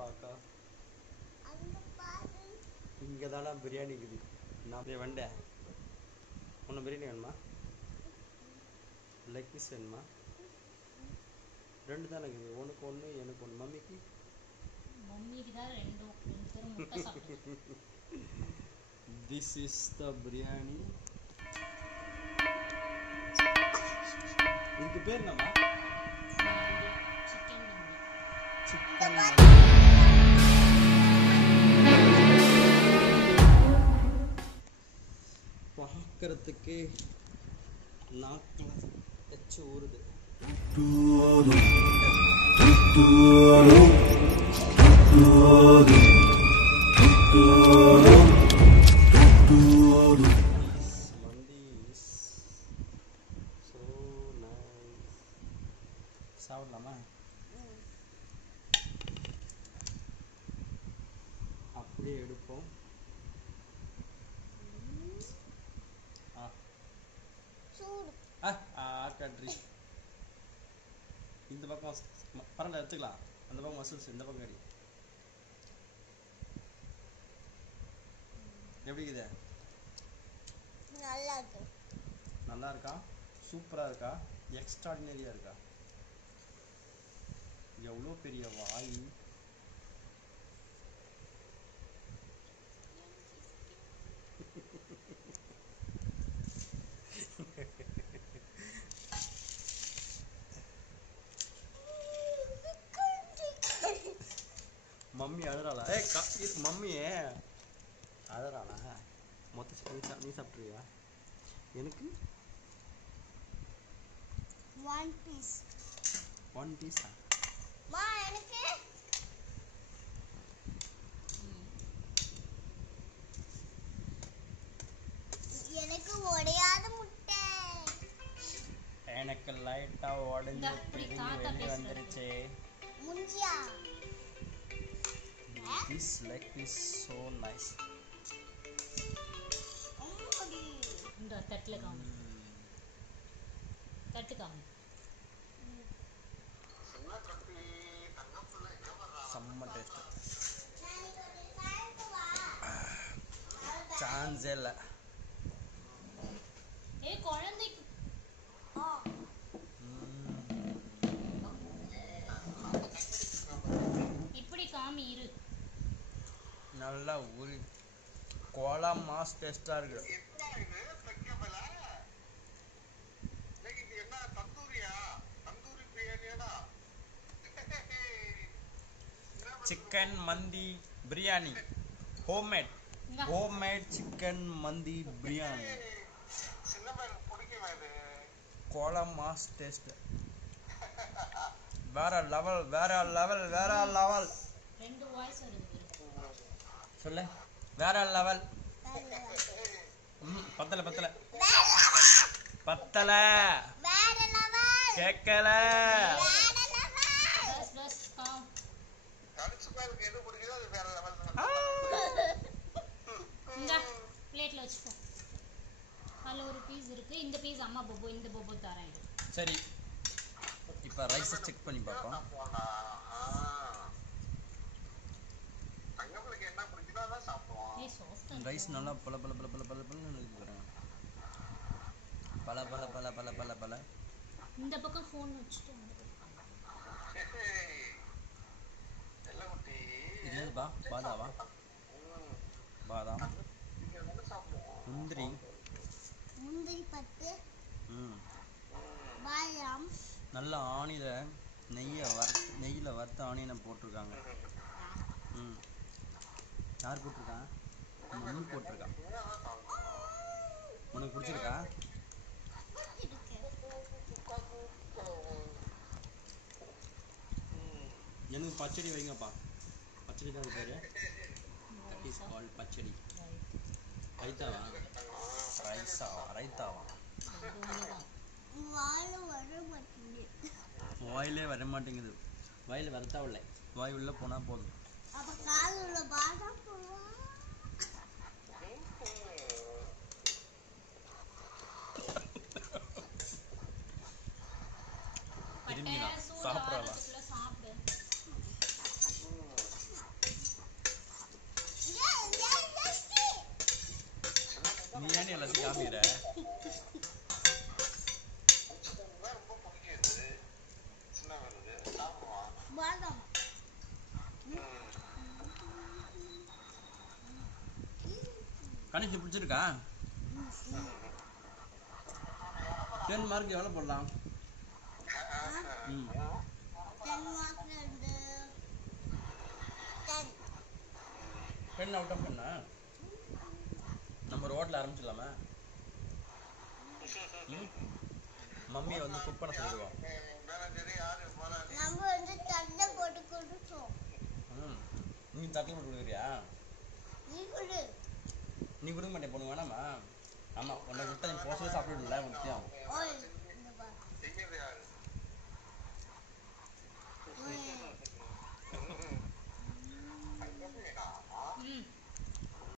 பார்க்க இங்கே தானே பிரியாணி இருக்குது. நான் போய் வந்தேன். ஒன்று பிரியாணி வேணுமா? லெக் பீஸ் வேணுமா? ரெண்டு தானே இருக்குது. உனக்கு ஒன்று எனக்கு ஒன்று. மம்மிக்கு தான் ரெண்டும். முட்டை சாப்பிட்டு. This is the biryani. இதுக்கு பேர் என்னம்மா? சிக்கன் பார்க்கறதுக்கு நாக்கில் எச்சு ஊறுது. சாப்பிடலாமா? அப்படியே எடுப்போம். கட்ரி இந்த பக்கம் பரவாயில்ல எடுத்துக்கலாம். அந்த பக்கம் மசூல்ஸ், இந்த பக்கம் அடி. எப்படி இருக்குது? நல்லா இருக்கா? சூப்பரா இருக்கா? எக்ஸ்ட்ராடினரியா இருக்கா? எவ்வளோ பெரிய வாய்! மம்மி அழுறாளா? மம்மியே அழுறாளா? மொத்த நீ சாப்பிட்ருவியா? எனக்கு ஒன் பீஸா? எனக்கு உடையாத முட்டை. எனக்கு லைட்டா உடைஞ்சு வெளியே வந்துருச்சு. முஞ்சியா? This leg is so nice. இந்த தட்டுல காமி. தட்டு காமி. செம்ம டேஸ்ட். சான்ஸ் இல்ல. குழந்தைக்கு இப்படி காமி இரு. நல்லா ஊறி கோலா மாஸ் டேஸ்டா இருக்கு. Chicken mandi biryani homemade chicken mandi biryani. கோலா மாஸ் டேஸ்ட். வேற லெவல் வேற லெவல் வேற லெவல். ரெண்டு வாய்ஸ் வருது. சொல்லு. வேற லெவல். பத்தல பத்தல பத்தல கேக்கல. பிளேட்ல வச்சுக்கோ. அதுல ஒரு பீஸ் இருக்கு. இந்த பீஸ் அம்மா போபோ, இந்த போபோ தரேன். சரி, இப்ப ரைஸ் செக் பண்ணி பார்ப்போம். ரைஸ் நல்லா பல பல பல பல பல பல இருக்குறாங்க. பல பல பல பல பல பல. இந்த பக்கம் ஃபோன் வச்சிட்டு இது பாதாவா? பாதாம், முந்திரி பத்து, பாதாம். நல்ல ஆணில நெய்யில் வறுத்த ஆனியனை போட்டிருக்காங்க. யார் போட்டிருக்கான்? மம்மி போட்டிருக்கான். உனக்கு பிடிச்சிருக்கா? எனக்கு பச்சடி வைங்கப்பா. பச்சடி தான் பேரு. தட் இஸ் கால்ட் பச்சடி. ரைத்தாவா? ரைத்தாவா? வாயிலே வர மாட்டேங்குது. வாயில் வரத்தா இல்லை. வாய் உள்ள போனா போதும். திரும்பினா சாப்பிடலாம். அனிச்சு பிடிச்சிருக்கா? 10 மார்க் எவ்வளோ போடலாம்? 10 மார்க்ல இருந்து 10. 10 அவுட் ஆஃப் 10. நம்ம ரோட்ல ஆரம்பிச்சிடலாமா? மம்மியை வந்து குக் பண்ண சொல்லிடுவோம்.